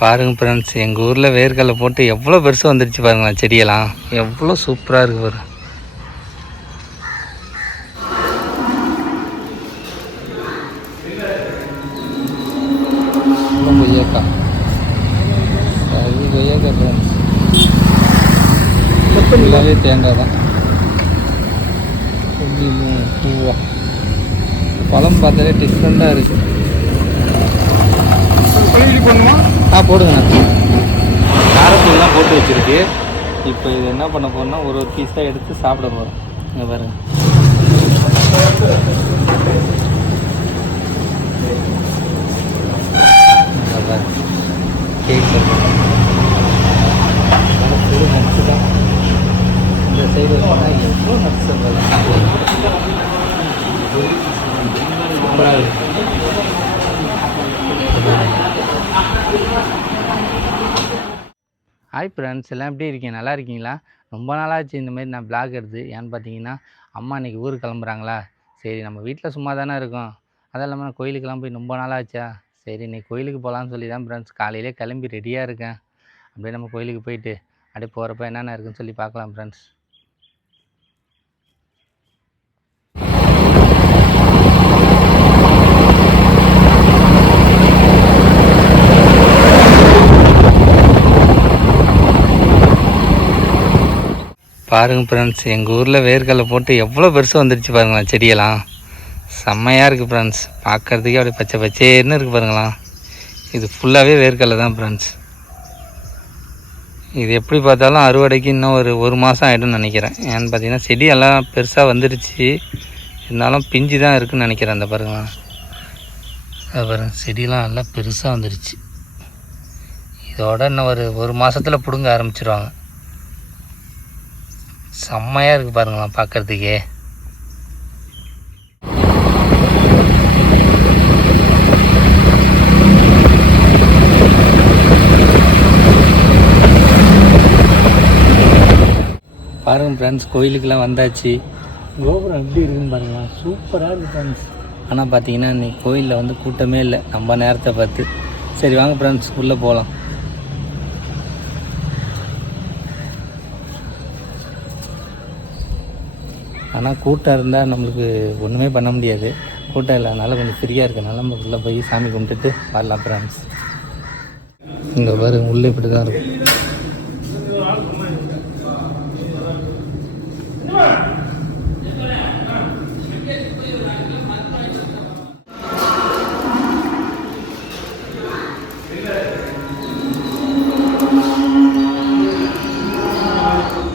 பாருங்கள் ஃப்ரெண்ட்ஸ், எங்கள் ஊரில் வேர்க்கடலை போட்டு எவ்வளோ பெருசு வந்துடுச்சு பாருங்களேன். செடியெல்லாம் எவ்வளோ சூப்பராக இருக்குது பாருங்க. கொய்யாக்கா, அது கொய்யாக்கா ஃப்ரெண்ட்ஸ், ஃபுல்லாகவே தேங்காய் தான். பூவா பழம் பார்த்தாலே டிஃப்ரெண்ட்டாக இருக்குது. போடுங்க, காரப்பூலாம் போட்டு வச்சுருக்கு. இப்போ இது என்ன பண்ண போகிறோம்னா ஒரு பீஸாக எடுத்து சாப்பிட போகிறோம். இங்கே பாருங்க, கேக் நட்ஸு தான். இந்த சைடு எவ்வளோ நட்ஸ் சூப்பராக இருக்குது. ஹாய் ஃப்ரெண்ட்ஸ், எல்லாம் எப்படி இருக்கீங்க? நல்லா இருக்கீங்களா? ரொம்ப நாளாச்சு இந்தமாரி நான் பிளாக் எடுத்து. ஏன்னு பார்த்தீங்கன்னா, அம்மா இன்றைக்கி ஊருக்கு கிளம்புறாங்களா. சரி, நம்ம வீட்டில் சும்மா தானே இருக்கோம். அதுவும் இல்லாமல் நான் கோயிலுக்கெல்லாம் போய் ரொம்ப நாளாச்சா. சரி, இன்றைக்கி கோயிலுக்கு போகலான்னு சொல்லி தான் ஃப்ரெண்ட்ஸ் காலையிலே கிளம்பி ரெடியாக இருக்கேன். அப்படியே நம்ம கோயிலுக்கு போயிட்டு அப்படியே போகிறப்ப என்னென்ன இருக்குதுன்னு சொல்லி பார்க்கலாம் ஃப்ரெண்ட்ஸ். பாருங்கள் ஃப்ரெண்ட்ஸ், எங்கள் ஊரில் வேர்க்கடலை போட்டு எவ்வளோ பெருசு வந்துடுச்சு பாருங்களேன். செடியெல்லாம் செம்மையாக இருக்குது ஃப்ரெண்ட்ஸ். பார்க்குறதுக்கே அப்படியே பச்சை பச்சேன்னு இருக்குது பாருங்களேன். இது ஃபுல்லாகவே வேர்க்கடலை தான் ஃப்ரெண்ட்ஸ். இது எப்படி பார்த்தாலும் அறுவடைக்கு இன்னும் ஒரு மாதம் ஆகிடும்னு நினைக்கிறேன். ஏன்னு பார்த்தீங்கன்னா செடியெல்லாம் பெருசாக வந்துடுச்சு, இருந்தாலும் பிஞ்சு தான் இருக்குதுன்னு நினைக்கிறேன். அந்த பாருங்களேன், அது பாருங்கள், செடியெல்லாம் நல்லா பெருசாக வந்துடுச்சு. இதோட இன்னும் ஒரு மாதத்தில் பிடுங்க ஆரம்பிச்சிருவாங்க. செம்மையாக இருக்குது பாருங்களேன் பார்க்குறதுக்கே. பாருங்கள் ஃப்ரெண்ட்ஸ், கோயிலுக்கெல்லாம் வந்தாச்சு. கோபுரம் எப்படி இருக்குதுன்னு பாருங்களேன், சூப்பராக இருக்குது ஃப்ரெண்ட்ஸ். ஆனால் பார்த்தீங்கன்னா இன்றைக்கி கோயிலில் வந்து கூட்டமே இல்லை, நம்ம நேரத்தை பார்த்து. சரி வாங்க ஃப்ரெண்ட்ஸ், உள்ளே போகலாம். ஆனால் கூட்டம் இருந்தால் நம்மளுக்கு ஒன்றுமே பண்ண முடியாது. கூட்டம் இல்லாதனால கொஞ்சம் ஃப்ரீயாக இருக்கனால நம்ம உள்ளே போய் சாமி கும்பிட்டுட்டு வரலாம் ஃப்ரெண்ட்ஸ். இங்கே பாருங்க, உள்ளே இப்படி தான் இருக்கும்.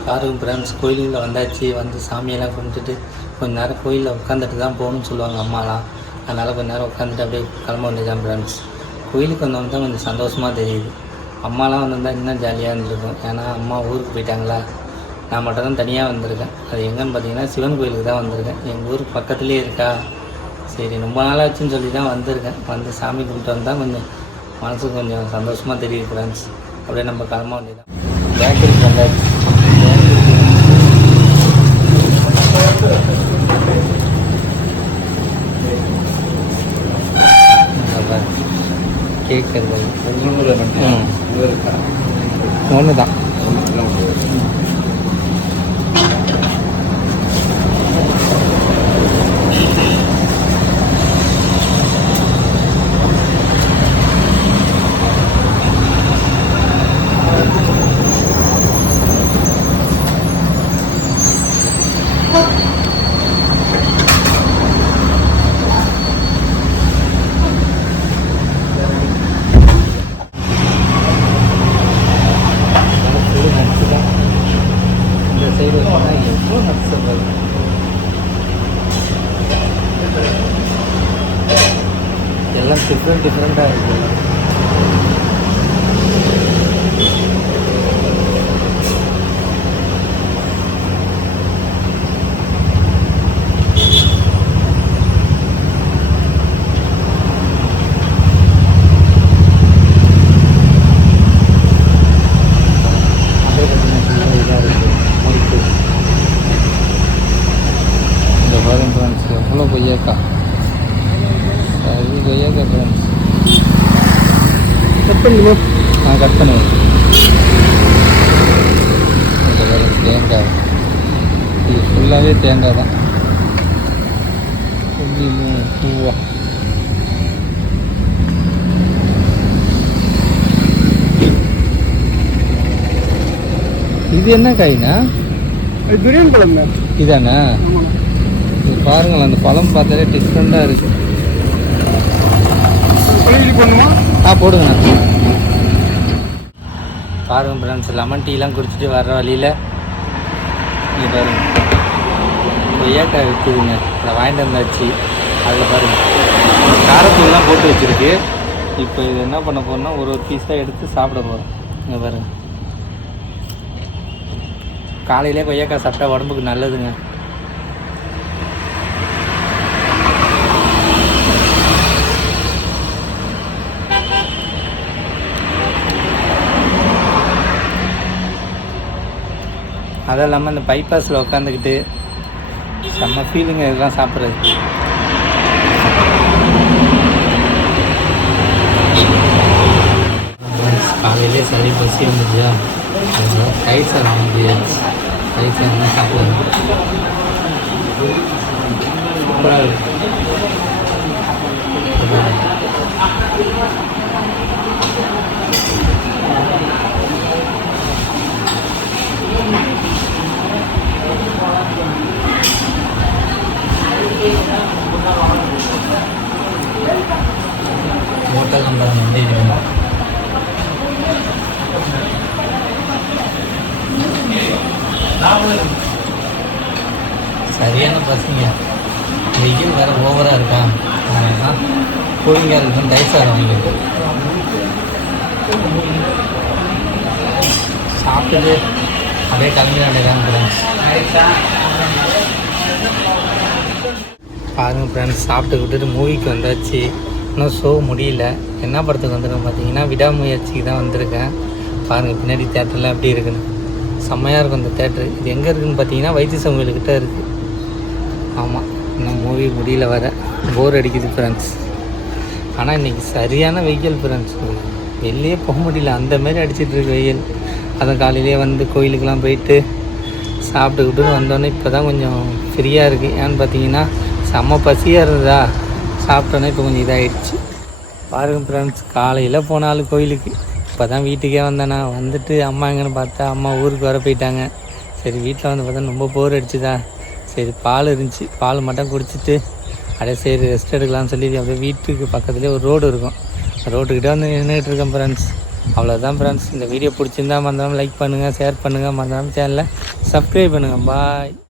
பாருங்க ஃப்ரெண்ட்ஸ், கோயிலில் வந்தாச்சு. வந்து சாமியெல்லாம் கும்பிட்டுட்டு கொஞ்சம் நேரம் கோயிலில் உட்காந்துட்டு தான் போகணும்னு சொல்லுவாங்க அம்மாலாம். அதனால் கொஞ்சம் நேரம் உட்காந்துட்டு அப்படியே கிளம்ப வேண்டியதான் ஃப்ரெண்ட்ஸ். கோயிலுக்கு வந்தவங்க தான் கொஞ்சம் சந்தோஷமாக தெரியுது. அம்மாலாம் வந்திருந்தால் இன்னும் ஜாலியாக இருந்திருக்கும். ஏன்னா அம்மா ஊருக்கு போயிட்டாங்களா, நான் மட்டும் தான் தனியாக வந்திருக்கேன். அது எங்கன்னு பார்த்தீங்கன்னா சிவன் கோயிலுக்கு தான் வந்திருக்கேன். எங்கள் ஊருக்கு பக்கத்துலேயே இருக்கா. சரி, ரொம்ப நாளாச்சுன்னு சொல்லி தான் வந்திருக்கேன். வந்து சாமி கும்பிட்டு வந்தால் கொஞ்சம் மனசுக்கு கொஞ்சம் சந்தோஷமாக தெரியுது ஃப்ரெண்ட்ஸ். அப்படியே நம்ம கிளம்ப வேண்டியதான். பேக்கரிக்கு வந்தாச்சு. கேக் ஒன்று தான். எல்லாம் டிஃப்ரெண்ட்டாக இருக்குது. எவ்வளோ கொய்யாக்கா, அது கொய்யாக்கா ஃப்ரெண்ட்ஸ். கட் பண்ணுங்க. நான் கட் பண்ணுவேன். தேங்காய் இது ஃபுல்லாகவே தேங்காய் தான். பூவா இது என்ன காய்னா? பிரியாணி பழம் இதாண்ணா? இது பாருங்களேன், அந்த பழம் பார்த்தாலே டிஃப்ரெண்ட்டாக இருக்குது. போடுங்கண்ணா. பாருங்க ஃப்ரெண்ட்ஸ், லெமன் டீலாம் குடிச்சிட்டு வர்ற வழியில் இங்கே பாருங்க கொய்யாக்காய் விற்குதுங்க. அதை வாங்கிட்டு வந்தாச்சு. அதில் பாருங்கள் காரத்தூள்லாம் போட்டு வச்சுருக்கு. இப்போ இது என்ன பண்ண போகிறோம்னா ஒரு பீஸாக எடுத்து சாப்பிட போகிறோம். இங்கே பாருங்கள், காலையிலே கொய்யாக்காய் சாப்பிட்டா உடம்புக்கு நல்லதுங்க. அதுவும் இல்லாமல் இந்த பைபாஸில் உட்காந்துக்கிட்டு செம்ம ஃபீலிங் இதெல்லாம் சாப்பிட்றது. காலையிலே சரி பசி வந்துச்சா, அதனால தயிர் சாதம் வாங்கியாச்சு. தயிர் சாதம் தான் சாப்பிடுறது. சூப்பராக இருக்குது. ஹோட்டல் நம்பர் வந்து சரியான பசங்க. வெயில் வேறு ஓவராக இருக்கா, அதனால கூலிங்காக இருக்குன்னு தயிர் சாதம் வாங்கிட்டு சாப்பிட்டுட்டு அப்படியே கிளம்பி வேண்டியதான். பாருங்கள் ஃப்ரெண்ட்ஸ், சாப்பிட்டு விட்டுட்டு மூவிக்கு வந்தாச்சு. இன்னும் ஷோ முடியல. என்ன படத்துக்கு வந்துருக்கேன் பார்த்தீங்கன்னா விடாமுயற்சிக்கு தான் வந்திருக்கேன். பாருங்கள் பின்னாடி தேட்டரில் எப்படி இருக்குன்னு. செம்மையாக இருக்கும் இந்த தேட்ரு. இது எங்கே இருக்குதுன்னு பார்த்தீங்கன்னா வைத்தியசங்கல்கிட்ட இருக்குது. ஆமாம், இன்னும் மூவி முடியல வர. போர் அடிக்குது ஃப்ரெண்ட்ஸ். ஆனால் இன்றைக்கி சரியான வெயில் ஃப்ரெண்ட்ஸ். வெளியே போக முடியல, அந்தமாரி அடிச்சிட்ருக்கு வெயில். அதை காலையிலே வந்து கோயிலுக்கெலாம் போயிட்டு சாப்பிட்டுக்கிட்டு வந்தோடனே இப்போ தான் கொஞ்சம் ஃப்ரீயாக இருக்குது. ஏன்னு பார்த்தீங்கன்னா செம்ம பசியாக இருந்ததா, சாப்பிட்டோன்னே இப்போ கொஞ்சம் இதாகிடுச்சு. பாருங்கள் ஃப்ரெண்ட்ஸ், காலையில் போனாலும் கோயிலுக்கு. இப்போ தான் வீட்டுக்கே வந்தேண்ணா. வந்துட்டு அம்மா எங்கன்னு பார்த்தா அம்மா ஊருக்கு வர போயிட்டாங்க. சரி வீட்டில் வந்து பார்த்தா ரொம்ப போர் அடிச்சுதா, சரி பால் இருந்துச்சு, பால் மட்டும் குடிச்சிட்டு அப்படியே சரி ரெஸ்ட் எடுக்கலாம்னு சொல்லி அப்படியே வீட்டுக்கு பக்கத்துலேயே ஒரு ரோடு இருக்கும், ரோட்டுக்கிட்டே வந்து நின்றுட்டு இருக்கேன் ஃப்ரெண்ட்ஸ். அவ்வளோதான் ஃப்ரெண்ட்ஸ். இந்த வீடியோ பிடிச்சிருந்தா மறந்துடாமல் லைக் பண்ணுங்கள், ஷேர் பண்ணுங்கள், மறந்துடாமல் சேனலை சப்ஸ்கிரைப் பண்ணுங்கள். பாய்.